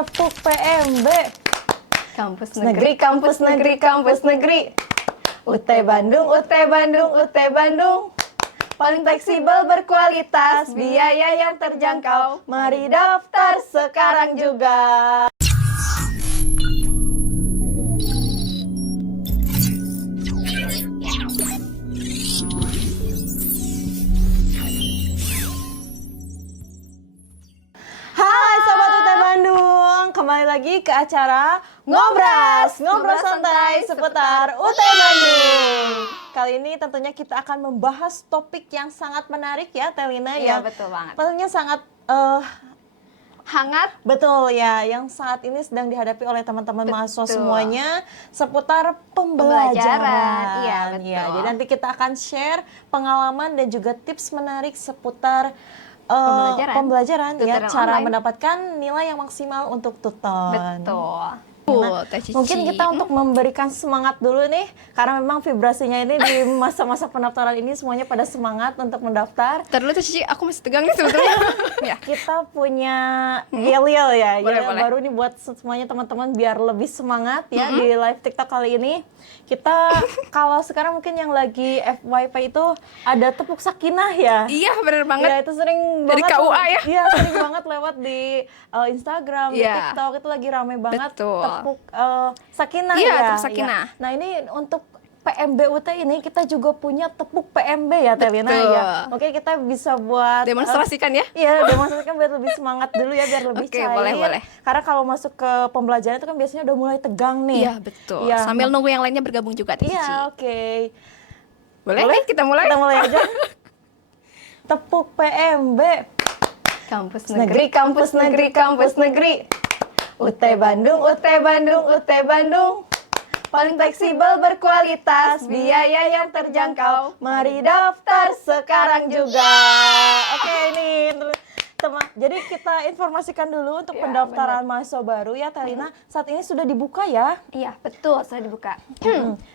Tepuk PMB. Kampus negeri, kampus negeri, kampus negeri. UT Bandung, UT Bandung, UT Bandung. Paling fleksibel, berkualitas, biaya yang terjangkau. Mari daftar sekarang juga. Hai Sobat UT Bandung, kembali lagi ke acara Ngobras santai seputar UT Bandung. Kali ini tentunya kita akan membahas topik yang sangat menarik ya Telina. Iya, betul banget. Tentunya sangat Hangat. betul ya, yang saat ini sedang dihadapi oleh teman-teman mahasiswa semuanya seputar pembelajaran. Iya, betul. Ya, jadi nanti kita akan share pengalaman dan juga tips menarik seputar pembelajaran ya, Tutoran cara online. mendapatkan nilai yang maksimal untuk tuton. Betul. Nah, Teh Cici. mungkin kita untuk memberikan semangat dulu nih, karena memang vibrasinya ini di masa-masa pendaftaran ini semuanya pada semangat untuk mendaftar. Terus Teh Cici, aku masih tegang nih sebetulnya. Ya. Kita punya yel-yel ya, Boleh, yel-yel boleh. baru nih buat semuanya teman-teman biar lebih semangat ya di live TikTok kali ini. Kita kalau sekarang mungkin yang lagi FYP itu ada tepuk sakinah ya. Iya, bener Ya banget. itu sering Dari banget. KUA ya? Iya, sering banget lewat di Instagram, di Iya. TikTok itu lagi rame banget. Betul. Tepuk sakinah Iya, ya. tepuk sakinah. Ya. Nah, ini untuk PMB UT ini kita juga punya tepuk PMB ya Telina Betul. ya. Oke, kita bisa buat Demonstrasikan ya. Iya, demonstrasikan biar lebih semangat dulu ya, biar lebih Oke, cair. boleh. Karena kalau masuk ke pembelajaran itu kan biasanya udah mulai tegang nih. Iya, betul. Iya. Sambil nunggu yang lainnya bergabung juga Teh Cici. Iya, oke. Boleh? Kita mulai? Kita mulai aja. Tepuk PMB. Kampus Negeri, kampus negeri, kampus negeri. UT Bandung, UT Bandung, UT Bandung. Paling fleksibel, berkualitas, biaya yang terjangkau. Mari daftar sekarang juga. Oke, ini jadi kita informasikan dulu untuk Ya, pendaftaran mahasiswa baru ya Telina. Saat ini sudah dibuka ya. Iya, betul. Sudah dibuka.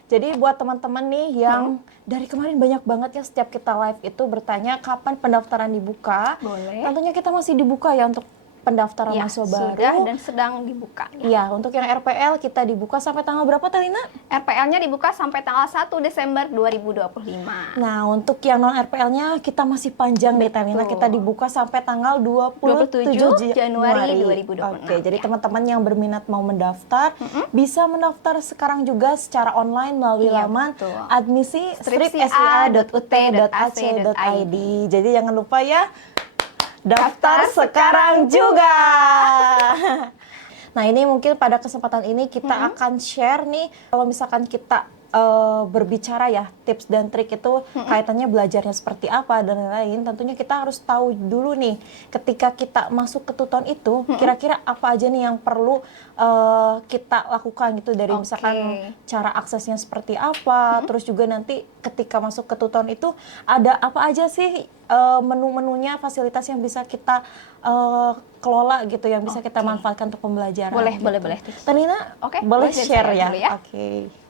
Jadi buat teman-teman nih yang dari kemarin banyak banget ya setiap kita live itu bertanya kapan pendaftaran dibuka. Boleh. Tentunya kita masih dibuka ya untuk pendaftaran Ya, mahasiswa sudah baru. dan sedang dibuka. Iya, untuk yang RPL kita dibuka sampai tanggal berapa Telina? RPL-nya dibuka sampai tanggal 1 Desember 2025. Nah, untuk yang non RPL-nya kita masih panjang deh Telina. Betul. Kita dibuka sampai tanggal 27 Januari 2026. Oke, jadi Ya. teman-teman yang berminat mau mendaftar bisa mendaftar sekarang juga secara online melalui Iya, laman betul. admisi stripsia.ut.ac.id. Jadi jangan lupa ya, daftar sekarang juga. Nah, ini mungkin pada kesempatan ini kita akan share nih, kalau misalkan kita berbicara ya tips dan trik itu kaitannya belajarnya seperti apa dan lain-lain. Tentunya kita harus tahu dulu nih ketika kita masuk ke tuton itu kira-kira apa aja nih yang perlu kita lakukan gitu, dari misalkan cara aksesnya seperti apa, terus juga nanti ketika masuk ke tuton itu ada apa aja sih menu-menunya, fasilitas yang bisa kita kelola gitu, yang bisa kita manfaatkan untuk pembelajaran. Boleh. Telina, Oke, boleh boleh share share ya? dulu ya.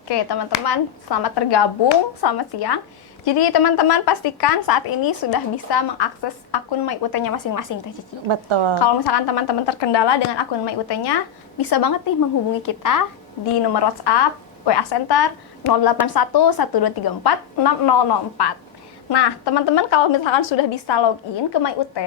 Oke, teman-teman, selamat tergabung, selamat siang. Jadi teman-teman pastikan saat ini sudah bisa mengakses akun MyUT-nya masing-masing, Teh Cici. Betul. Kalau misalkan teman-teman terkendala dengan akun MyUT-nya, bisa banget nih menghubungi kita di nomor WhatsApp, WA Center 081 1234 6004. Nah, teman-teman kalau misalkan sudah bisa login ke MyUT,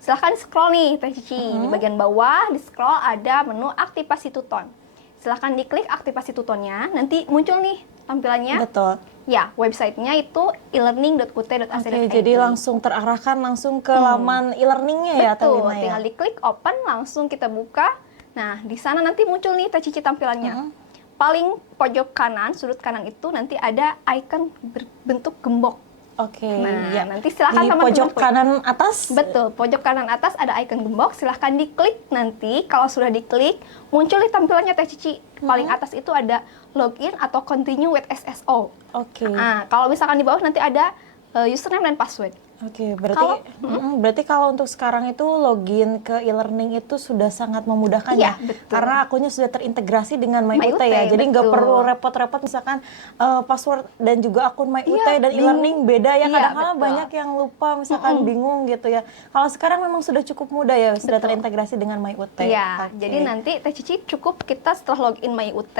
silahkan scroll nih, Teh Cici. Di bagian bawah, di scroll ada menu aktivasi tuton. Silahkan diklik aktivasi tutonnya, nanti muncul nih tampilannya. Betul. Ya, websitenya itu e-learning.ut.ac.id. Oke, jadi langsung terarahkan langsung ke laman e-learningnya ya Betul, Telina ya? tinggal diklik open, langsung kita buka. Nah, di sana nanti muncul nih Teh Cici tampilannya. Paling pojok kanan, sudut kanan itu nanti ada icon berbentuk gembok. Oke, Nah, ya. nanti silakan di teman-teman pojok klik. kanan atas. Betul, pojok kanan atas ada icon gembok, silahkan diklik. Nanti kalau sudah diklik, muncul di tampilannya Teh Cici. Paling atas itu ada login atau continue with SSO. Oke. Nah, kalau misalkan di bawah nanti ada username dan password. Oke, berarti kalau untuk sekarang itu login ke e-learning itu sudah sangat memudahkan Iya, ya, betul. karena akunnya sudah terintegrasi dengan MyUT MyUT, ya, jadi nggak betul. perlu repot-repot misalkan password dan juga akun MyUT Iya, dan e-learning beda ya, Iya, kadang-kadang betul. banyak yang lupa misalkan bingung gitu ya. Kalau sekarang memang sudah cukup mudah ya, sudah Betul. terintegrasi dengan MyUT. Iya, Oke. jadi nanti Teh Cici cukup kita setelah login MyUT,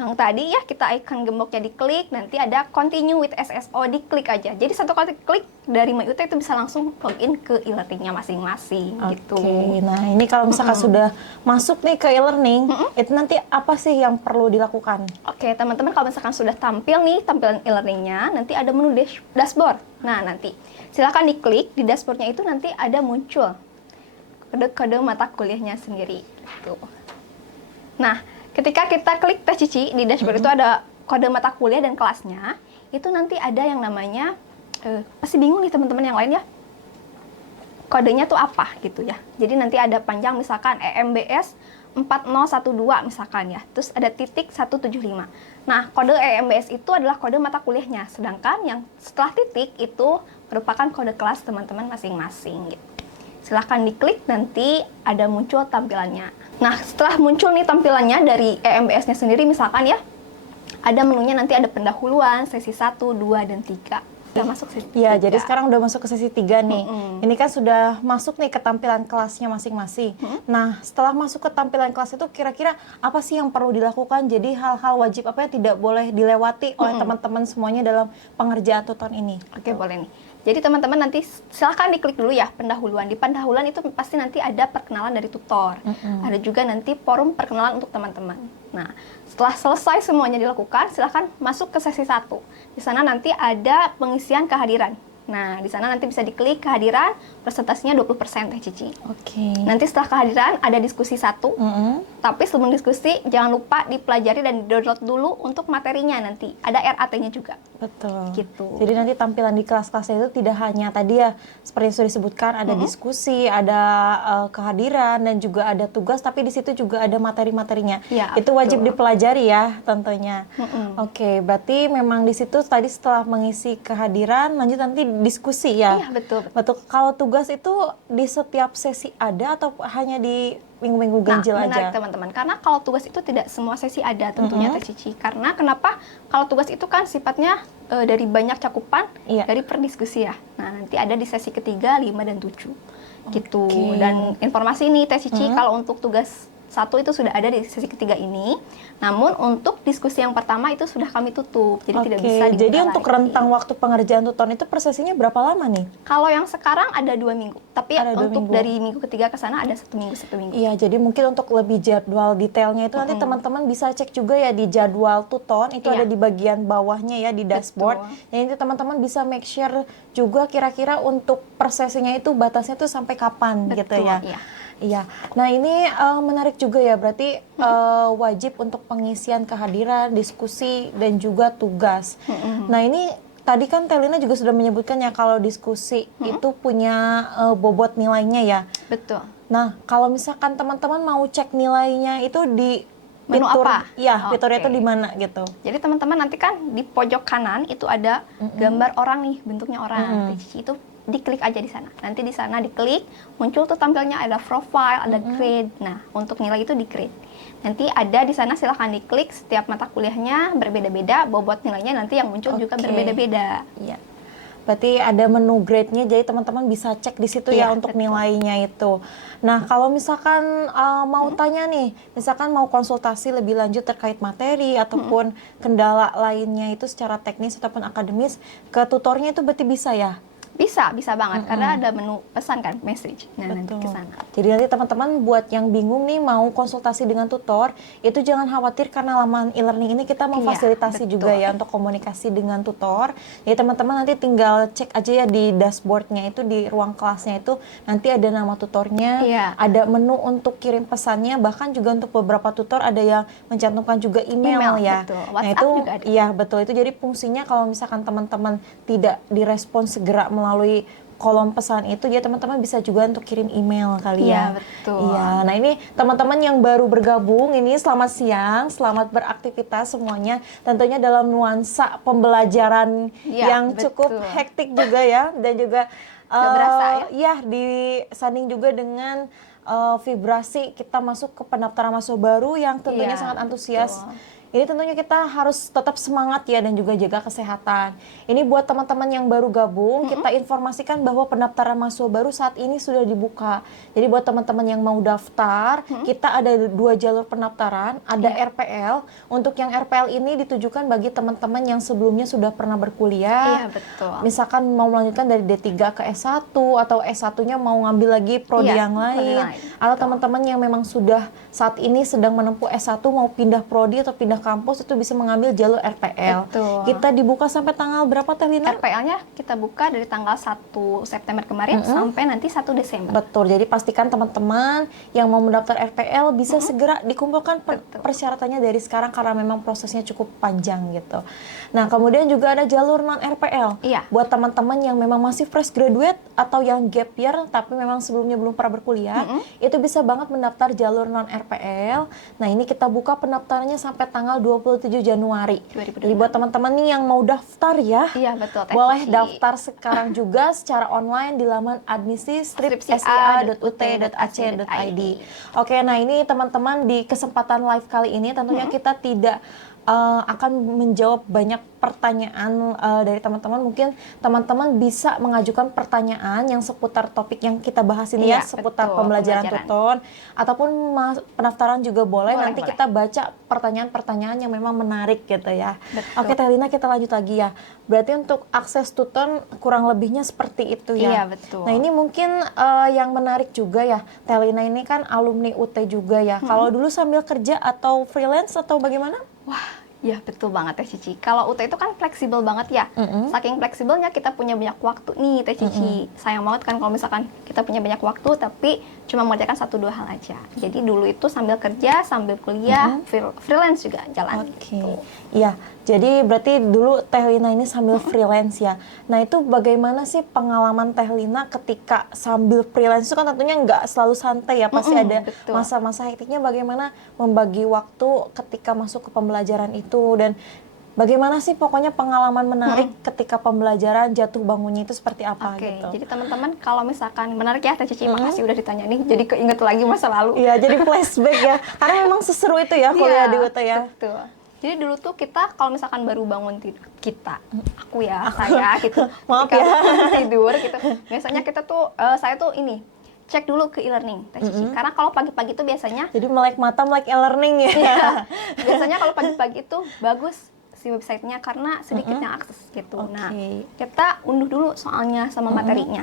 yang tadi ya kita icon gemboknya diklik, nanti ada continue with SSO, diklik aja. Jadi satu kali klik dari MyUT itu bisa langsung login ke e-learningnya masing-masing gitu. Oke, nah ini kalau misalkan sudah masuk nih ke e-learning, itu nanti apa sih yang perlu dilakukan? Oke, teman-teman kalau misalkan sudah tampil nih tampilan e-learningnya, nanti ada menu dashboard. Nah, nanti silakan diklik di dashboardnya itu nanti ada muncul kode-kode mata kuliahnya sendiri. Tuh. Nah, ketika kita klik Teh Cici di dashboard itu ada kode mata kuliah dan kelasnya, itu nanti ada yang namanya masih bingung nih teman-teman yang lain ya, kodenya tuh apa gitu ya. Jadi nanti ada panjang misalkan EMBS 4012 misalkan ya, terus ada titik 175. Nah, kode EMBS itu adalah kode mata kuliahnya, sedangkan yang setelah titik itu merupakan kode kelas teman-teman masing-masing gitu. Silahkan diklik, nanti ada muncul tampilannya. Nah, setelah muncul nih tampilannya dari EMBS-nya sendiri misalkan ya, ada menunya nanti ada pendahuluan, sesi 1, 2, dan 3. Udah masuk sesi 3. Ya, jadi sekarang udah masuk ke sesi 3 nih. Ini kan sudah masuk nih ke tampilan kelasnya masing-masing. Nah, setelah masuk ke tampilan kelas itu kira-kira apa sih yang perlu dilakukan? Jadi hal-hal wajib apa yang tidak boleh dilewati oleh teman-teman semuanya dalam pengerjaan tuton ini? Oke, boleh nih. Jadi teman-teman nanti silahkan diklik dulu ya pendahuluan. Di pendahuluan itu pasti nanti ada perkenalan dari tutor. Ada juga nanti forum perkenalan untuk teman-teman. Nah, setelah selesai semuanya dilakukan, silahkan masuk ke sesi 1. Di sana nanti ada pengisian kehadiran. Nah, di sana nanti bisa diklik kehadiran, presentasinya 20% Teh Cici. Oke. Nanti setelah kehadiran ada diskusi 1. Tapi sebelum diskusi jangan lupa dipelajari dan di-download dulu untuk materinya nanti. Ada RAT-nya juga. Betul. Gitu. Jadi nanti tampilan di kelas-kelasnya itu tidak hanya tadi ya seperti yang sudah disebutkan ada diskusi, ada kehadiran dan juga ada tugas, tapi di situ juga ada materi-materinya. Ya, Itu wajib betul. dipelajari ya tentunya. Oke, berarti memang di situ tadi setelah mengisi kehadiran lanjut nanti diskusi ya. Iya, betul. Betul. Kalau tugas itu di setiap sesi ada atau hanya di minggu-minggu ganjil menarik aja? teman-teman, karena kalau tugas itu tidak semua sesi ada tentunya Teh Cici. Karena kenapa? Kalau tugas itu kan sifatnya dari banyak cakupan dari perdiskusi ya. Nah, nanti ada di sesi ketiga, 5 dan 7 gitu. Dan informasi ini Teh Cici kalau untuk tugas 1 itu sudah ada di sesi ketiga ini. Namun untuk diskusi yang pertama itu sudah kami tutup. Jadi tidak bisa dibuka Jadi untuk lagi. rentang waktu pengerjaan tuton itu prosesnya berapa lama nih? Kalau yang sekarang ada 2 minggu. Tapi Ada 2 untuk minggu. dari minggu ketiga ke sana ada 1 minggu, 1 minggu. Iya, jadi mungkin untuk lebih jadwal detailnya itu nanti teman-teman bisa cek juga ya di jadwal tuton, itu ada di bagian bawahnya ya di dashboard. Jadi nanti teman-teman bisa make sure juga kira-kira untuk per sesinya itu batasnya tuh sampai kapan gitu ya. Iya. Iya, nah ini menarik juga ya, berarti wajib untuk pengisian kehadiran, diskusi, dan juga tugas. Nah ini tadi kan Telina juga sudah menyebutkan ya kalau diskusi itu punya bobot nilainya ya. Betul. Nah kalau misalkan teman-teman mau cek nilainya itu di Menu fitur, apa? Iya, fiturnya itu di mana gitu? Jadi teman-teman nanti kan di pojok kanan itu ada gambar orang nih, bentuknya orang. Teh Cici itu diklik aja di sana. Nanti di sana diklik, muncul tuh tampilnya ada profile, ada grade. Nah, untuk nilai itu di grade. Nanti ada di sana silahkan diklik, setiap mata kuliahnya berbeda-beda, bobot nilainya nanti yang muncul juga berbeda-beda. Iya. Berarti ada menu grade-nya, jadi teman-teman bisa cek di situ ya untuk nilainya itu. Nah, kalau misalkan mau tanya nih, misalkan mau konsultasi lebih lanjut terkait materi ataupun kendala lainnya itu secara teknis ataupun akademis, ke tutornya itu berarti bisa ya? Bisa banget karena ada menu pesan kan, message. Nah, nanti ke sana. Jadi nanti teman-teman buat yang bingung nih mau konsultasi dengan tutor, itu jangan khawatir karena laman e-learning ini kita memfasilitasi juga ya untuk komunikasi dengan tutor. Jadi teman-teman nanti tinggal cek aja ya di dashboardnya itu, di ruang kelasnya itu nanti ada nama tutornya, ada menu untuk kirim pesannya, bahkan juga untuk beberapa tutor ada yang mencantumkan juga email ya. Betul. Nah WhatsApp itu juga ada. iya betul, itu jadi fungsinya kalau misalkan teman-teman tidak direspons segera melalui kolom pesan itu, ya teman-teman bisa juga untuk kirim email kali Iya, ya. betul. Iya, nah ini teman-teman yang baru bergabung ini selamat siang, selamat beraktivitas semuanya. Tentunya dalam nuansa pembelajaran Iya, yang cukup betul. hektik juga ya, dan juga Nggak berasa ya? ya disanding juga dengan vibrasi kita masuk ke pendaftaran mahasiswa baru yang tentunya Iya, sangat antusias. betul. Ini tentunya kita harus tetap semangat ya dan juga jaga kesehatan. Ini buat teman-teman yang baru gabung, kita informasikan bahwa pendaftaran mahasiswa baru saat ini sudah dibuka. Jadi buat teman-teman yang mau daftar, kita ada 2 jalur pendaftaran, ada RPL. Untuk yang RPL ini ditujukan bagi teman-teman yang sebelumnya sudah pernah berkuliah. Iya, betul. Misalkan mau melanjutkan dari D3 ke S1 atau S1-nya mau ngambil lagi prodi Iya, yang prodi lain. lain. Atau teman-teman yang memang sudah saat ini sedang menempuh S1 mau pindah prodi atau pindah kampus, itu bisa mengambil jalur RPL. Betul. Kita dibuka sampai tanggal berapa Teh Lina? RPL-nya kita buka dari tanggal 1 September kemarin sampai nanti 1 Desember. Betul, jadi pastikan teman-teman yang mau mendaftar RPL bisa segera dikumpulkan persyaratannya dari sekarang karena memang prosesnya cukup panjang gitu. Nah, kemudian juga ada jalur non RPL. Iya. Buat teman-teman yang memang masih fresh graduate atau yang gap year tapi memang sebelumnya belum pernah berkuliah, itu bisa banget mendaftar jalur non RPL. Nah, ini kita buka pendaftarannya sampai tanggal 27 Januari. 2026. Jadi buat teman-teman nih yang mau daftar ya, Iya, betul, Teh boleh Cici. daftar sekarang juga secara online di laman admisi sia.ut.ac.id. Oke, nah ini teman-teman di kesempatan live kali ini tentunya kita tidak akan menjawab banyak pertanyaan dari teman-teman. Mungkin teman-teman bisa mengajukan pertanyaan yang seputar topik yang kita bahas ini Iya, ya, seputar betul, pembelajaran pembelajaran. tuton ataupun pendaftaran juga boleh. Boleh, Nanti boleh. kita baca pertanyaan-pertanyaan yang memang menarik gitu ya. Betul. Oke, Teh Lina, kita lanjut lagi ya. Berarti untuk akses tuton kurang lebihnya seperti itu ya. Iya, betul. Nah, ini mungkin yang menarik juga ya. Teh Lina ini kan alumni UT juga ya. Kalau dulu sambil kerja atau freelance atau bagaimana? Wah, ya betul banget Teh Cici. Kalau UT itu kan fleksibel banget ya. Saking fleksibelnya kita punya banyak waktu nih Teh Cici. Sayang banget kan kalau misalkan kita punya banyak waktu tapi cuma mengerjakan 1-2 hal aja. Jadi dulu itu sambil kerja, sambil kuliah, freelance juga jalan. Oke, gitu. iya. Jadi berarti dulu Teh Lina ini sambil freelance ya. Nah, itu bagaimana sih pengalaman Teh Lina ketika sambil freelance itu kan tentunya nggak selalu santai ya, pasti ada betul. masa-masa hektiknya. Bagaimana membagi waktu ketika masuk ke pembelajaran itu, dan bagaimana sih pokoknya pengalaman menarik ketika pembelajaran, jatuh bangunnya itu seperti apa Oke, gitu? jadi teman-teman kalau misalkan menarik ya Teh Cici, makasih udah ditanya nih. Jadi keinget lagi masa lalu. Iya, jadi flashback ya. Karena memang seseru itu ya kuliah di UT ya. Betul. Jadi dulu tuh kita kalau misalkan baru bangun tidur, saya gitu. Maaf ketika ya. bangun tidur gitu. Biasanya kita tuh saya tuh ini cek dulu ke e-learning Teh Cici. Karena kalau pagi-pagi tuh biasanya Jadi melek mata, melek e-learning ya. iya, biasanya kalau pagi-pagi itu bagus si websitenya karena sedikit yang akses gitu. Nah, kita unduh dulu soalnya sama materinya.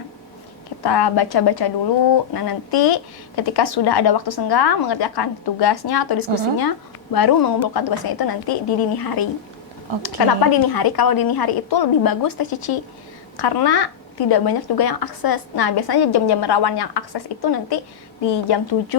Kita baca-baca dulu. Nah, nanti ketika sudah ada waktu senggang mengerjakan tugasnya atau diskusinya, baru mengumpulkan tugasnya itu nanti di dini hari. Oke. Kenapa dini hari? Kalau dini hari itu lebih bagus Teh Cici. Karena tidak banyak juga yang akses. Nah, biasanya jam-jam rawan yang akses itu nanti di jam 7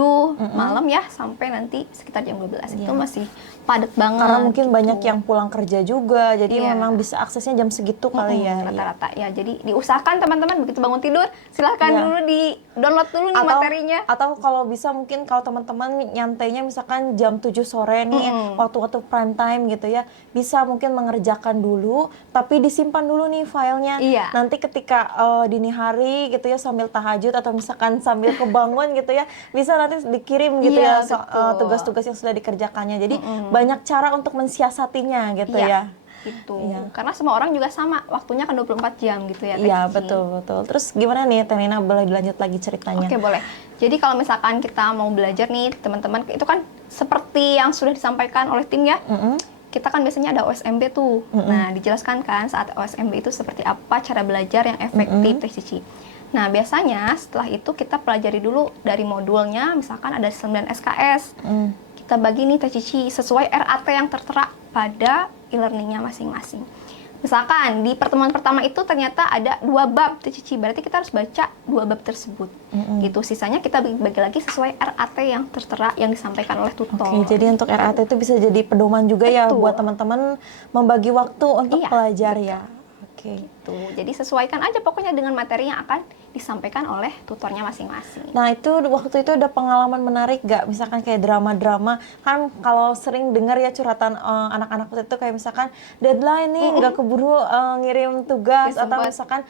malam ya sampai nanti sekitar jam 12. Itu masih padat banget. Karena mungkin gitu. banyak yang pulang kerja juga, jadi Iya. memang bisa aksesnya jam segitu kali ya. Rata-rata ya. Jadi diusahakan teman-teman begitu bangun tidur silahkan Iya. dulu di download dulu nih materinya. Atau kalau bisa mungkin kalau teman-teman nyantainya misalkan jam 7 sore nih, waktu-waktu prime time gitu ya, bisa mungkin mengerjakan dulu, tapi disimpan dulu nih filenya. Iya. Nanti ketika dini hari gitu ya sambil tahajud atau misalkan sambil kebangun gitu ya, bisa nanti dikirim gitu Iya, ya betul. tugas-tugas yang sudah dikerjakannya. Jadi banyak cara untuk mensiasatinya gitu ya. Gitu. Iya. Karena semua orang juga sama, waktunya kan 24 jam gitu ya Teh Iya, Cici. betul. Terus gimana nih Teh Lina, boleh dilanjut lagi ceritanya? Oke, boleh. Jadi kalau misalkan kita mau belajar nih, teman-teman, itu kan seperti yang sudah disampaikan oleh tim ya. Kita kan biasanya ada OSMB tuh. Nah, dijelaskan kan saat OSMB itu seperti apa cara belajar yang efektif Teh Cici. Nah, biasanya setelah itu kita pelajari dulu dari modulnya, misalkan ada 9 SKS. Kita bagi nih Teh Cici sesuai RAT yang tertera pada e-learningnya masing-masing. Misalkan di pertemuan pertama itu ternyata ada 2 bab Teh Cici, berarti kita harus baca 2 bab tersebut. Gitu. Sisanya kita bagi lagi sesuai RAT yang tertera yang disampaikan oleh tutor. Oke, jadi untuk RAT itu bisa jadi pedoman juga ya Betul. buat teman-teman membagi waktu untuk Iya, belajar ya. Oke. gitu. Jadi sesuaikan aja pokoknya dengan materi yang akan disampaikan oleh tutornya masing-masing. Nah itu waktu itu ada pengalaman menarik gak? Misalkan kayak drama-drama, kan kalau sering dengar ya curhatan anak-anak waktu itu kayak misalkan deadline nih nggak keburu ngirim tugas, atau misalkan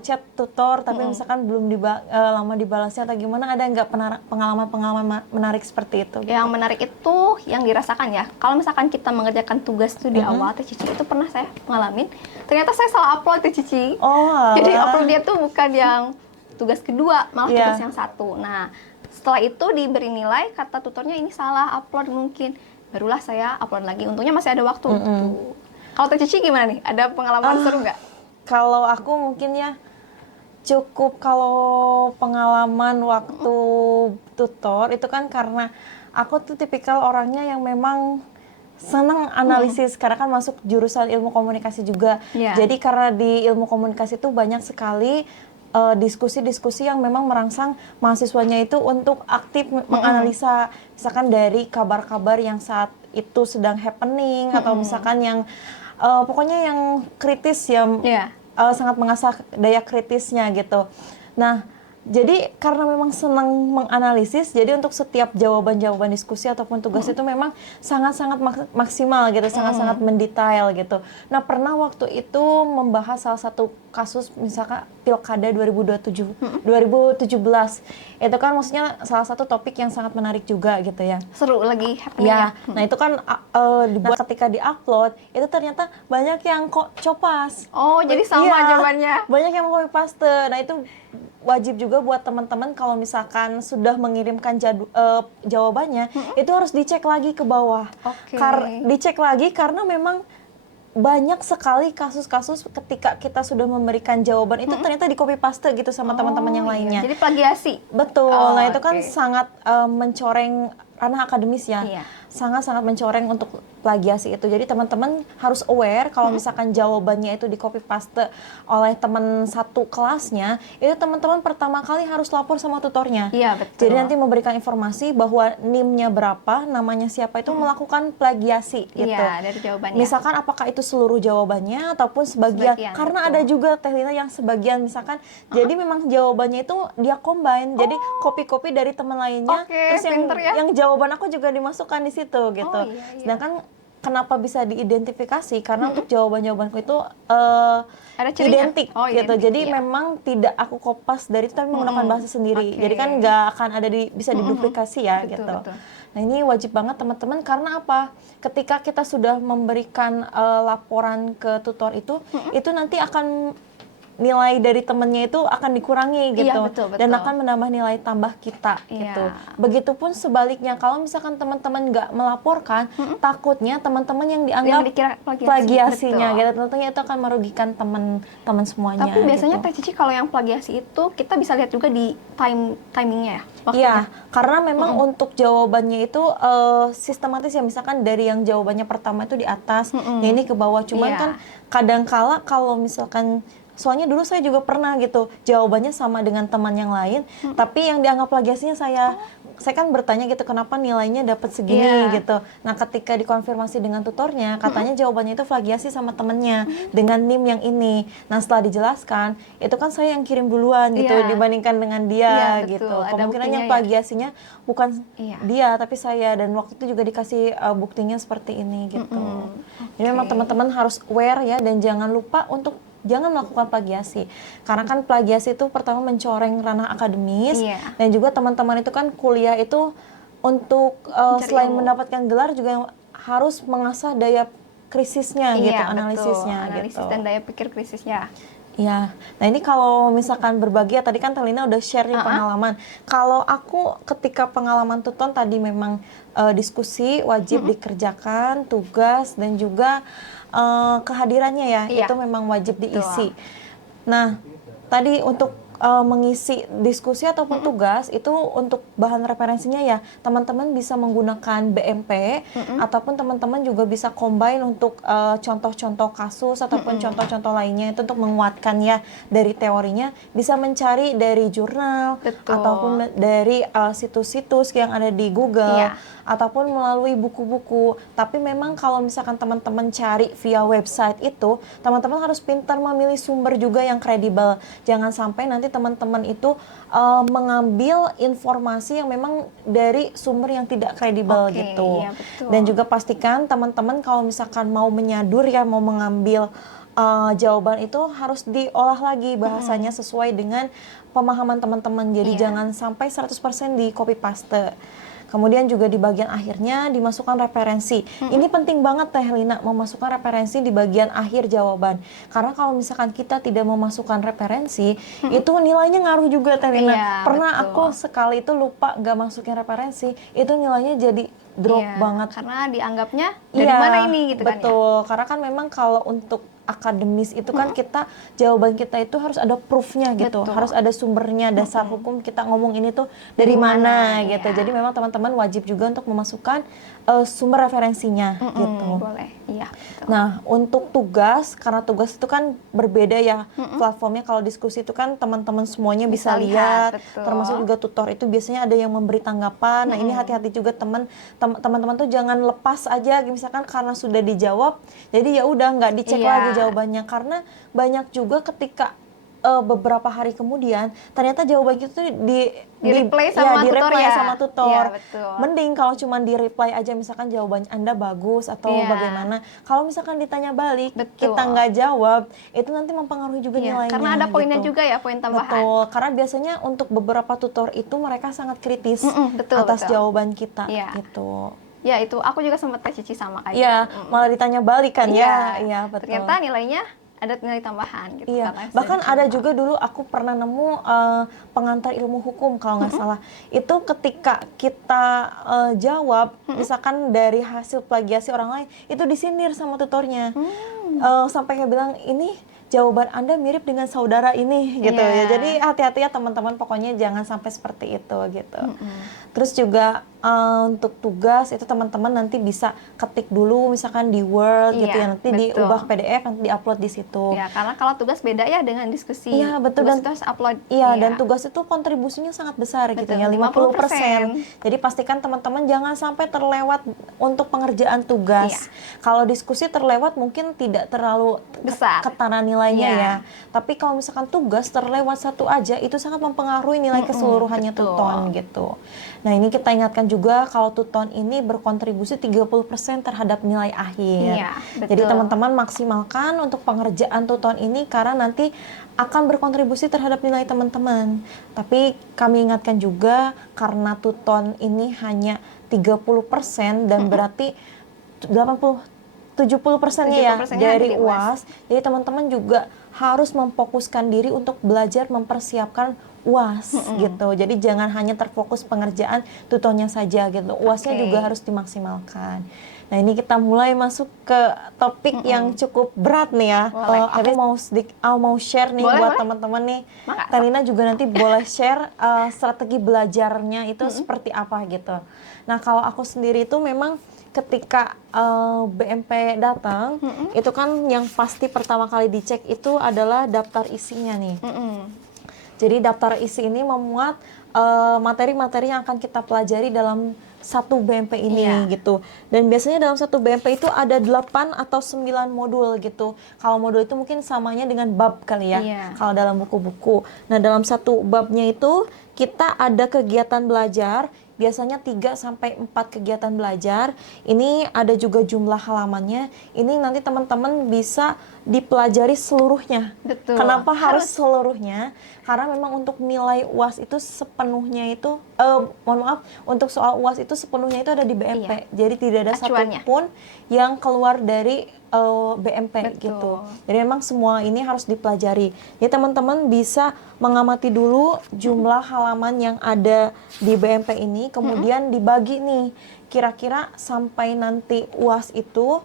chat tutor tapi misalkan belum lama dibalasnya atau gimana, ada nggak pengalaman-pengalaman menarik seperti itu? Yang menarik itu yang dirasakan ya, kalau misalkan kita mengerjakan tugas itu di awal, Teh Cici itu pernah saya ngalamin, ternyata saya salah upload Teh Cici. Oh, jadi upload dia tuh bukan yang tugas kedua, malah tugas yang satu. Nah, setelah itu diberi nilai, kata tutornya ini salah upload mungkin. Barulah saya upload lagi, untungnya masih ada waktu. Kalau Teh Cici gimana nih? Ada pengalaman seru nggak? Kalau aku mungkin ya cukup, kalau pengalaman waktu tutor itu kan karena aku tuh tipikal orangnya yang memang senang analisis, karena kan masuk jurusan ilmu komunikasi juga. Jadi karena di ilmu komunikasi itu banyak sekali diskusi-diskusi yang memang merangsang mahasiswanya itu untuk aktif menganalisa, misalkan dari kabar-kabar yang saat itu sedang happening, atau misalkan yang pokoknya yang kritis ya, sangat mengasah daya kritisnya gitu. Nah, jadi karena memang senang menganalisis, jadi untuk setiap jawaban-jawaban diskusi ataupun tugas itu memang sangat-sangat maksimal gitu, sangat-sangat mendetail gitu. Nah, pernah waktu itu membahas salah satu kasus misalkan Pilkada 2017. Itu kan maksudnya salah satu topik yang sangat menarik juga gitu ya. Seru lagi happening ya. Nah, itu kan dibuat ketika di-upload, itu ternyata banyak yang kok copas. Oh, jadi sama jawabannya. Banyak yang copy paste. Nah, itu wajib juga buat teman-teman kalau misalkan sudah mengirimkan jawabannya, itu harus dicek lagi ke bawah. Dicek lagi karena memang banyak sekali kasus-kasus ketika kita sudah memberikan jawaban itu ternyata di copy paste gitu sama teman-teman yang lainnya. Jadi plagiasi. Betul. Nah, itu kan sangat mencoreng ranah akademis ya. Sangat-sangat mencoreng untuk plagiasi itu. Jadi teman-teman harus aware kalau misalkan jawabannya itu di copy paste oleh teman satu kelasnya, itu teman-teman pertama kali harus lapor sama tutornya. Iya, betul. Jadi nanti memberikan informasi bahwa NIM-nya berapa, namanya siapa, itu melakukan plagiasi gitu. Iya, dari jawabannya. Misalkan apakah itu seluruh jawabannya ataupun sebagian. Karena ada juga Teh Lina yang sebagian misalkan jadi memang jawabannya itu dia combine. Jadi copy-copy dari teman lainnya, terus yang jawaban aku juga dimasukkan di situ gitu. Sedangkan kenapa bisa diidentifikasi? Karena untuk jawaban-jawabanku itu identik gitu. Jadi memang tidak aku kopas dari itu, tapi menggunakan bahasa sendiri. Jadi kan nggak akan ada bisa diduplikasi ya gitu. Nah, ini wajib banget teman-teman, karena apa? Ketika kita sudah memberikan laporan ke tutor itu nanti akan nilai dari temennya itu akan dikurangi gitu. Betul. Dan akan menambah nilai tambah kita gitu. Begitupun sebaliknya, kalau misalkan teman-teman nggak melaporkan, takutnya teman-teman yang dianggap plagiasinya gitu, tentunya itu akan merugikan teman-teman semuanya. Tapi biasanya Teh Cici kalau yang plagiasi itu kita bisa lihat juga di timingnya ya? Iya, karena memang untuk jawabannya itu sistematis ya, misalkan dari yang jawabannya pertama itu di atas, ini ke bawah. Cuman kan kadangkala kalau misalkan, soalnya dulu saya juga pernah gitu, jawabannya sama dengan teman yang lain, tapi yang dianggap plagiasinya saya kan bertanya gitu, kenapa nilainya dapat segini gitu. Nah, ketika dikonfirmasi dengan tutornya, katanya jawabannya itu plagiasi sama temennya dengan NIM yang ini. Nah, setelah dijelaskan, itu kan saya yang kirim duluan gitu dibandingkan dengan dia gitu. Kemungkinan yang plagiasinya bukan dia, tapi saya, dan waktu itu juga dikasih buktinya seperti ini gitu. Jadi memang teman-teman harus aware ya, dan jangan lupa untuk jangan melakukan plagiasi, karena kan plagiasi itu pertama mencoreng ranah akademis, dan juga teman-teman itu kan kuliah itu untuk selain mendapatkan gelar juga harus mengasah daya krisisnya gitu, analisisnya analisis gitu. Dan daya pikir krisisnya. Iya, nah ini kalau misalkan berbagi ya, tadi kan Telina udah share nih pengalaman. Kalau aku ketika pengalaman tutor tadi memang diskusi wajib dikerjakan, tugas, dan juga kehadirannya ya, itu memang wajib diisi. Nah, tadi untuk mengisi diskusi ataupun tugas itu untuk bahan referensinya ya teman-teman bisa menggunakan BMP ataupun teman-teman juga bisa combine untuk contoh-contoh kasus ataupun contoh-contoh lainnya itu untuk menguatkan ya dari teorinya bisa mencari dari jurnal Betul. ataupun dari situs-situs yang ada di Google ataupun melalui buku-buku. Tapi memang kalau misalkan teman-teman cari via website itu teman-teman harus pintar memilih sumber juga yang kredibel. Jangan sampai nanti teman-teman itu mengambil informasi yang memang dari sumber yang tidak kredibel gitu. Iya, betul. Dan juga pastikan teman-teman kalau misalkan mau menyadur ya mau mengambil jawaban itu harus diolah lagi bahasanya sesuai dengan pemahaman teman-teman. Jadi jangan sampai 100% di copy paste. Kemudian juga di bagian akhirnya dimasukkan referensi. Ini penting banget Teh Lina memasukkan referensi di bagian akhir jawaban. Karena kalau misalkan kita tidak memasukkan referensi, itu nilainya ngaruh juga Teh Lina. Iya, Pernah betul. aku sekali itu lupa gak masukin referensi, itu nilainya jadi drop banget. Karena dianggapnya dari mana ini gitu kan ya. Betul, karena kan memang kalau untuk akademis itu kan kita jawaban kita itu harus ada proofnya gitu, harus ada sumbernya, dasar hukum kita ngomong ini tuh dari mana gitu. Jadi memang teman-teman wajib juga untuk memasukkan sumber referensinya gitu. Boleh, iya. Betul. Nah untuk tugas, karena tugas itu kan berbeda ya platformnya. Kalau diskusi itu kan teman-teman semuanya bisa lihat, betul. termasuk juga tutor itu biasanya ada yang memberi tanggapan. Nah ini hati-hati juga teman-teman tuh jangan lepas aja, misalkan karena sudah dijawab, jadi ya udah nggak dicek lagi jawabannya, karena banyak juga ketika beberapa hari kemudian ternyata jawaban itu di-reply sama tutor ya. sama tutor. Iya, betul. Mending kalau cuma di-reply aja misalkan jawaban Anda bagus atau bagaimana. Kalau misalkan ditanya balik kita nggak jawab, itu nanti mempengaruhi juga nilainya. Karena ada poinnya juga ya, poin tambahan. Betul, karena biasanya untuk beberapa tutor itu mereka sangat kritis atas jawaban kita gitu. Ya itu, aku juga sempat tes Cici sama kayak Iya, malah ditanya balik kan ya. Iya, betul. Ternyata nilainya ada nilai tambahan gitu. Iya, bahkan ada juga dulu aku pernah nemu pengantar ilmu hukum kalau nggak salah. Itu ketika kita jawab, misalkan dari hasil plagiasi orang lain, itu disindir sama tutornya. Sampai kayak bilang, ini jawaban Anda mirip dengan saudara ini gitu ya. Jadi hati-hati ya teman-teman, pokoknya jangan sampai seperti itu gitu. Terus juga untuk tugas itu teman-teman nanti bisa ketik dulu misalkan di Word gitu ya, nanti diubah PDF, nanti diupload di situ. Ya, karena kalau tugas beda ya dengan diskusi. Iya, betul. Tugas Dan itu harus upload. Iya, dan tugas itu kontribusinya sangat besar gitu ya, 50%. Jadi pastikan teman-teman jangan sampai terlewat untuk pengerjaan tugas. Kalau diskusi terlewat mungkin tidak terlalu besar ketara nilainya ya. Tapi kalau misalkan tugas terlewat satu aja, itu sangat mempengaruhi nilai keseluruhannya tuton gitu. Nah, ini kita ingatkan juga kalau tuton ini berkontribusi 30% terhadap nilai akhir. Jadi teman-teman maksimalkan untuk pengerjaan tuton ini karena nanti akan berkontribusi terhadap nilai teman-teman. Tapi kami ingatkan juga karena tuton ini hanya 30% dan berarti 70%-nya ya dari UAS. Jadi teman-teman juga harus memfokuskan diri untuk belajar mempersiapkan UAS gitu. Jadi jangan hanya terfokus pengerjaan tutonnya saja gitu. UASnya juga harus dimaksimalkan. Nah, ini kita mulai masuk ke topik yang cukup berat nih ya. Aku mau share nih buat teman-teman nih. Talina juga nanti boleh share strategi belajarnya itu seperti apa gitu. Nah, kalau aku sendiri itu memang ketika BMP datang, itu kan yang pasti pertama kali dicek itu adalah daftar isinya nih. Jadi daftar isi ini memuat materi-materi yang akan kita pelajari dalam satu BMP ini gitu. Dan biasanya dalam satu BMP itu ada 8 atau 9 modul gitu. Kalau modul itu mungkin samanya dengan bab kali ya, kalau dalam buku-buku. Nah, dalam satu babnya itu kita ada kegiatan belajar, biasanya 3 sampai 4 kegiatan belajar. Ini ada juga jumlah halamannya. Ini nanti teman-teman bisa dipelajari seluruhnya. Kenapa harus seluruhnya? Karena memang untuk nilai UAS itu sepenuhnya itu untuk soal UAS itu sepenuhnya itu ada di BMP. Jadi tidak ada satupun yang keluar dari BMP gitu. Jadi memang semua ini harus dipelajari. Jadi teman-teman bisa mengamati dulu jumlah halaman yang ada di BMP ini, kemudian dibagi nih kira-kira sampai nanti UAS itu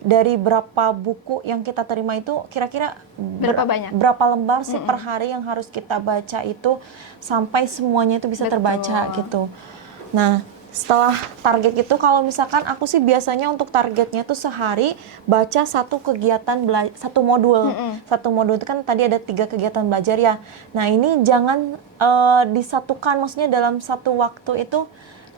dari berapa buku yang kita terima itu kira-kira Berapa banyak? berapa lembar sih per hari yang harus kita baca itu sampai semuanya itu bisa Betul. terbaca gitu. Nah, setelah target itu kalau misalkan aku sih biasanya untuk targetnya tuh sehari baca satu kegiatan satu modul. Satu modul itu kan tadi ada 3 kegiatan belajar ya. Nah, ini jangan disatukan, maksudnya dalam satu waktu itu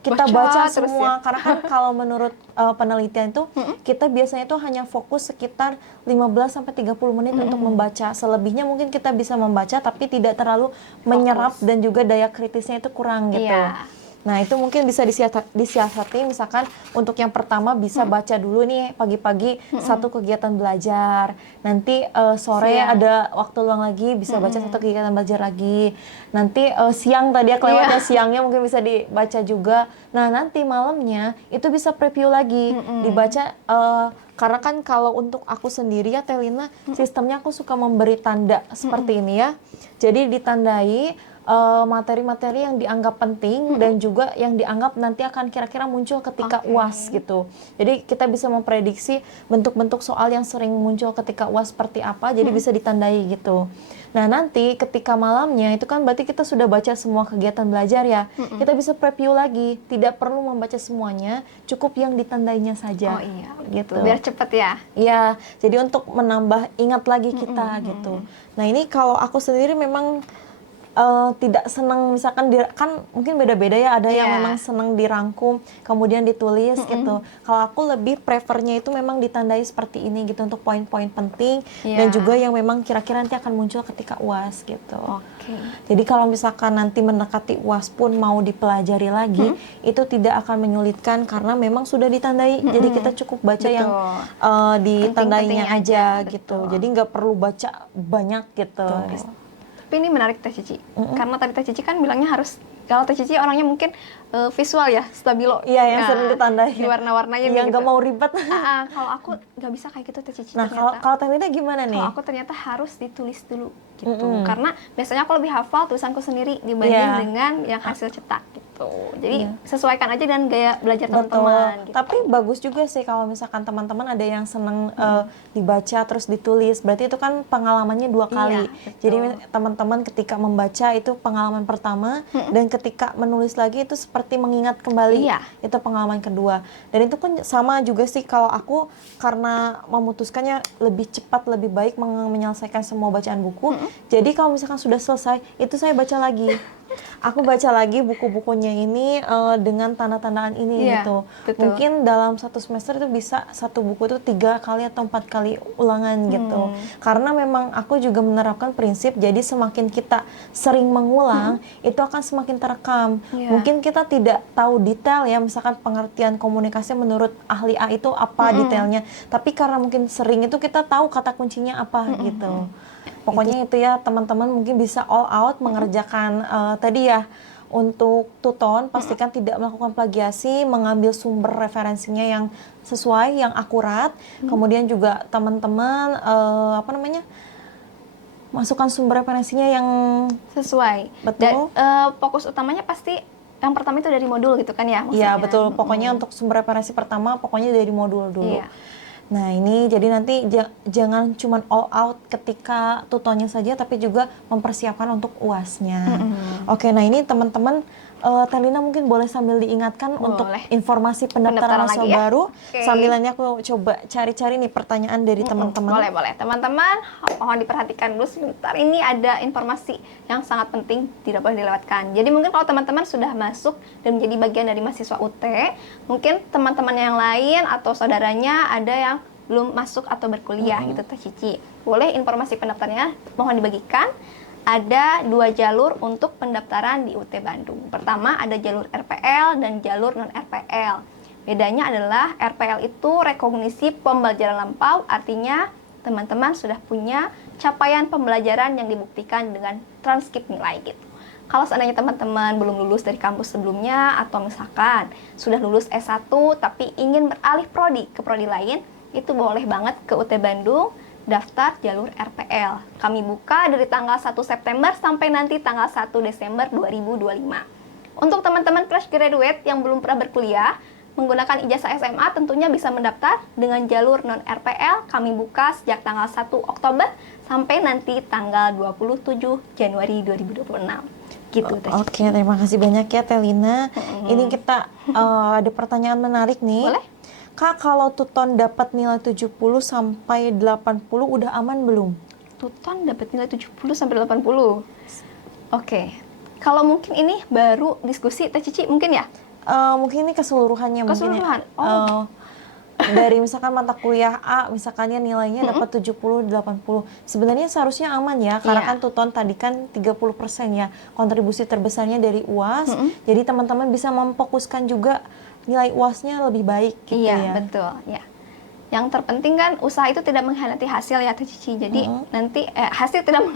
kita baca terus semua, karena kan kalau menurut penelitian itu kita biasanya itu hanya fokus sekitar 15 sampai 30 menit untuk membaca. Selebihnya mungkin kita bisa membaca tapi tidak terlalu menyerap dan juga daya kritisnya itu kurang gitu. Iya. Nah, itu mungkin bisa disiasati, misalkan untuk yang pertama bisa baca dulu nih pagi-pagi satu kegiatan belajar. Nanti sore Siang. ada waktu luang lagi bisa baca satu kegiatan belajar lagi. Nanti siang tadi ya kelewat ya, siangnya mungkin bisa dibaca juga. Nah, nanti malamnya itu bisa preview lagi, dibaca karena kan kalau untuk aku sendiri ya Telina, sistemnya aku suka memberi tanda seperti ini ya. Jadi ditandai materi-materi yang dianggap penting dan juga yang dianggap nanti akan kira-kira muncul ketika UAS gitu. Jadi kita bisa memprediksi bentuk-bentuk soal yang sering muncul ketika UAS seperti apa, jadi bisa ditandai gitu. Nah, nanti ketika malamnya itu kan berarti kita sudah baca semua kegiatan belajar ya. Kita bisa preview lagi, tidak perlu membaca semuanya, cukup yang ditandainya saja. Oh iya, gitu. Biar cepet ya. Iya, jadi untuk menambah ingat lagi kita gitu. Nah, ini kalau aku sendiri memang tidak senang, misalkan kan mungkin beda-beda ya, ada yang memang senang dirangkum kemudian ditulis gitu. Kalau aku lebih prefernya itu memang ditandai seperti ini gitu untuk poin-poin penting dan juga yang memang kira-kira nanti akan muncul ketika UAS gitu. Jadi kalau misalkan nanti mendekati UAS pun mau dipelajari lagi itu tidak akan menyulitkan karena memang sudah ditandai. Jadi kita cukup baca yang ditandainya aja gitu. Jadi nggak perlu baca banyak gitu. Tapi ini menarik Teh Cici, karena tadi Teh Cici kan bilangnya harus, kalau Teh Cici orangnya mungkin visual ya, stabilo. Iya, yang sering ditandai. Di warna-warnanya yang gitu. Nggak mau ribet. Kalau aku nggak bisa kayak gitu Teh Cici. Nah, kalau Telina gimana nih? Kalau aku ternyata harus ditulis dulu gitu, karena biasanya aku lebih hafal tulisanku sendiri dibanding dengan yang hasil cetak gitu. Jadi sesuaikan aja dengan gaya belajar teman-teman. Gitu. Tapi bagus juga sih kalau misalkan teman-teman ada yang seneng dibaca terus ditulis, berarti itu kan pengalamannya 2 kali. Jadi teman-teman ketika membaca itu pengalaman pertama dan ketika menulis lagi itu seperti mengingat kembali, itu pengalaman kedua. Dan itu kan sama juga sih kalau aku, karena memutuskannya lebih cepat lebih baik menyelesaikan semua bacaan buku. Jadi kalau misalkan sudah selesai itu saya baca lagi. Aku baca lagi buku-bukunya ini dengan tanda-tandaan ini gitu. Betul. Mungkin dalam satu semester itu bisa satu buku itu 3 kali atau 4 kali ulangan gitu. Karena memang aku juga menerapkan prinsip, jadi semakin kita sering mengulang itu akan semakin terekam. Mungkin kita tidak tahu detail ya, misalkan pengertian komunikasi menurut ahli A itu apa detailnya. Tapi karena mungkin sering itu kita tahu kata kuncinya apa gitu. Pokoknya itu ya teman-teman mungkin bisa all out mengerjakan tadi ya, untuk tuton pastikan tidak melakukan plagiasi, mengambil sumber referensinya yang sesuai, yang akurat. Kemudian juga teman-teman masukkan sumber referensinya yang sesuai. Betul. Dan fokus utamanya pasti yang pertama itu dari modul gitu kan ya? Iya betul. Pokoknya untuk sumber referensi pertama pokoknya dari modul dulu. Nah ini jadi nanti jangan cuma all out ketika tutonnya saja, tapi juga mempersiapkan untuk UASnya. Oke, nah ini teman-teman, Telina mungkin boleh sambil diingatkan untuk informasi pendaftaran mahasiswa baru. Sambilannya aku coba cari-cari nih pertanyaan dari teman-teman. Boleh. Teman-teman, mohon diperhatikan dulu sebentar. Ini ada informasi yang sangat penting, tidak boleh dilewatkan. Jadi mungkin kalau teman-teman sudah masuk dan menjadi bagian dari mahasiswa UT, mungkin teman-teman yang lain atau saudaranya ada yang belum masuk atau berkuliah gitu Teh Cici. Boleh informasi pendaftarannya mohon dibagikan. Ada 2 jalur untuk pendaftaran di UT Bandung. Pertama ada jalur RPL dan jalur non-RPL. Bedanya adalah RPL itu rekognisi pembelajaran lampau, artinya teman-teman sudah punya capaian pembelajaran yang dibuktikan dengan transkrip nilai gitu. Kalau seandainya teman-teman belum lulus dari kampus sebelumnya atau misalkan sudah lulus S1 tapi ingin beralih prodi ke prodi lain, itu boleh banget ke UT Bandung daftar jalur RPL. Kami buka dari tanggal 1 September sampai nanti tanggal 1 Desember 2025. Untuk teman-teman fresh graduate yang belum pernah berkuliah, menggunakan ijazah SMA tentunya bisa mendaftar dengan jalur non-RPL. Kami buka sejak tanggal 1 Oktober sampai nanti tanggal 27 Januari 2026. Gitu, Teh Oke, terima kasih banyak ya Telina. Ini kita ada pertanyaan menarik nih. Boleh? Kak, kalau Tuton dapat nilai 70 sampai 80 udah aman belum? Tuton dapat nilai 70 sampai 80. Oke. Kalau mungkin ini baru diskusi Teh Cici mungkin ya? Mungkin ini keseluruhannya Keseluruhan. mungkin ya. Dari misalkan mata kuliah A, misalkannya nilainya dapat 70, 80. Sebenarnya seharusnya aman ya, karena Iya. kan Tuton tadi kan 30% ya, kontribusi terbesarnya dari UAS. Jadi teman-teman bisa memfokuskan juga nilai UASnya lebih baik gitu Iya, ya. betul. Ya. Yang terpenting kan usaha itu tidak mengkhianati hasil ya Teh Cici. Jadi nanti hasil tidak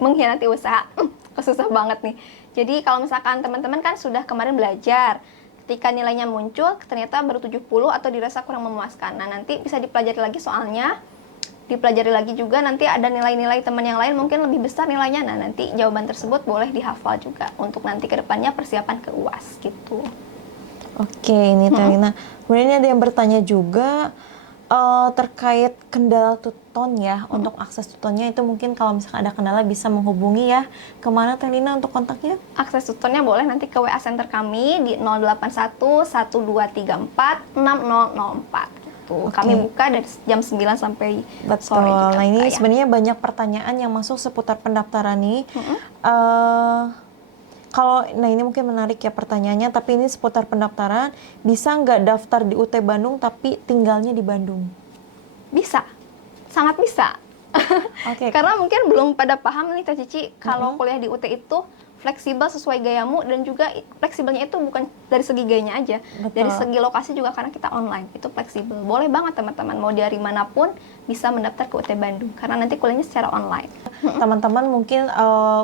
mengkhianati usaha. Susah banget nih. Jadi kalau misalkan teman-teman kan sudah kemarin belajar, ketika nilainya muncul ternyata baru 70 atau dirasa kurang memuaskan. Nah, nanti bisa dipelajari lagi soalnya. Dipelajari lagi juga nanti ada nilai-nilai teman yang lain mungkin lebih besar nilainya. Nah, nanti jawaban tersebut boleh dihafal juga untuk nanti ke depannya persiapan ke UAS gitu. Oke, ini Telina. Kemudian ini ada yang bertanya juga terkait kendala Tuton ya. Untuk akses Tutonnya itu mungkin kalau misalkan ada kendala bisa menghubungi ya. Kemana Telina untuk kontaknya? Akses tutornya boleh nanti ke WA center kami di 081 1234 6004. Gitu. Oke. Kami buka dari jam 9 sampai Betul. sore juga. Nah, ini ya. sebenarnya banyak pertanyaan yang masuk seputar pendaftaran nih. Nah ini mungkin menarik ya pertanyaannya, tapi ini seputar pendaftaran. Bisa nggak daftar di UT Bandung tapi tinggalnya di Bandung? Bisa, sangat bisa. Oke. Karena mungkin belum pada paham nih Teh Cici, kalau kuliah di UT itu fleksibel sesuai gayamu, dan juga fleksibelnya itu bukan dari segi gayanya aja, Betul. dari segi lokasi juga, karena kita online itu fleksibel. Boleh banget teman-teman mau dari manapun bisa mendaftar ke UT Bandung karena nanti kuliahnya secara online. Teman-teman mungkin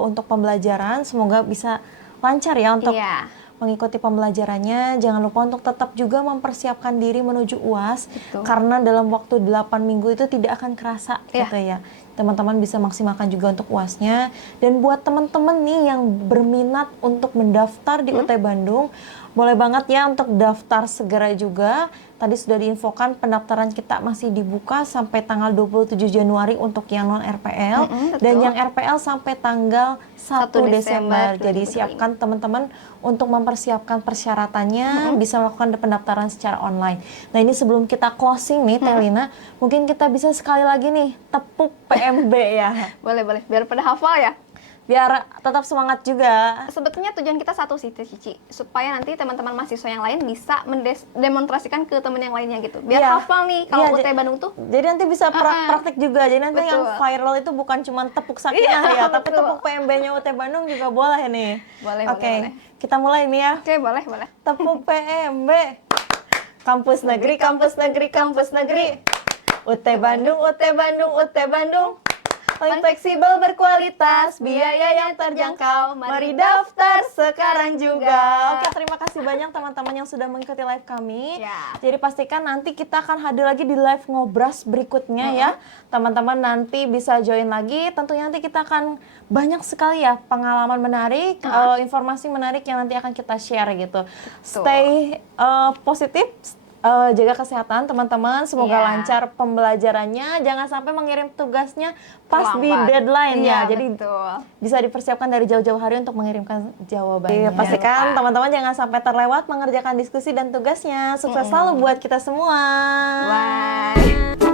untuk pembelajaran semoga bisa lancar ya untuk Iya. mengikuti pembelajarannya. Jangan lupa untuk tetap juga mempersiapkan diri menuju UAS. Betul. Karena dalam waktu 8 minggu itu tidak akan kerasa Iya. gitu ya. Teman-teman bisa maksimalkan juga untuk UASnya. Dan buat teman-teman nih yang berminat untuk mendaftar di UT Bandung, boleh banget ya untuk daftar segera juga. Tadi sudah diinfokan pendaftaran kita masih dibuka sampai tanggal 27 Januari untuk yang non RPL, betul. dan yang RPL sampai tanggal 1 1 Desember. Desember Jadi 2025. siapkan teman-teman untuk mempersiapkan persyaratannya, bisa melakukan pendaftaran secara online. Nah, ini sebelum kita closing nih Telina, mungkin kita bisa sekali lagi nih tepuk PMB ya. Boleh, biar pada hafal ya. Biar tetap semangat juga. Sebetulnya tujuan kita satu sih Teh Cici, supaya nanti teman-teman mahasiswa yang lain bisa mendemonstrasikan ke teman yang lainnya gitu. Biar Iya. hafal nih kalau Iya, UT Bandung tuh. Jadi nanti bisa praktik juga. Jadi nanti Betul. yang viral itu bukan cuma tepuk sakinah Iya, ya, tapi betul. tepuk PMB-nya UT Bandung juga boleh nih. Boleh, Oke, boleh. kita mulai nih ya. Oke, boleh. Tepuk PMB. Kampus negeri, kampus negeri, kampus negeri. UT Bandung, UT Bandung, UT Bandung. Paling fleksibel, berkualitas, biaya yang terjangkau. Mari daftar sekarang juga. Oke, terima kasih banyak teman-teman yang sudah mengikuti live kami. Ya. Jadi pastikan nanti kita akan hadir lagi di live ngobras berikutnya ya. Teman-teman nanti bisa join lagi. Tentunya nanti kita akan banyak sekali ya pengalaman menarik, informasi menarik yang nanti akan kita share gitu. Stay positif. Jaga kesehatan teman-teman, semoga Iya. lancar pembelajarannya, jangan sampai mengirim tugasnya pas di Terlambat. deadline Iya, ya, jadi betul. bisa dipersiapkan dari jauh-jauh hari untuk mengirimkan jawabannya. Pastikan lupa. teman-teman jangan sampai terlewat mengerjakan diskusi dan tugasnya. Sukses selalu buat kita semua. Bye.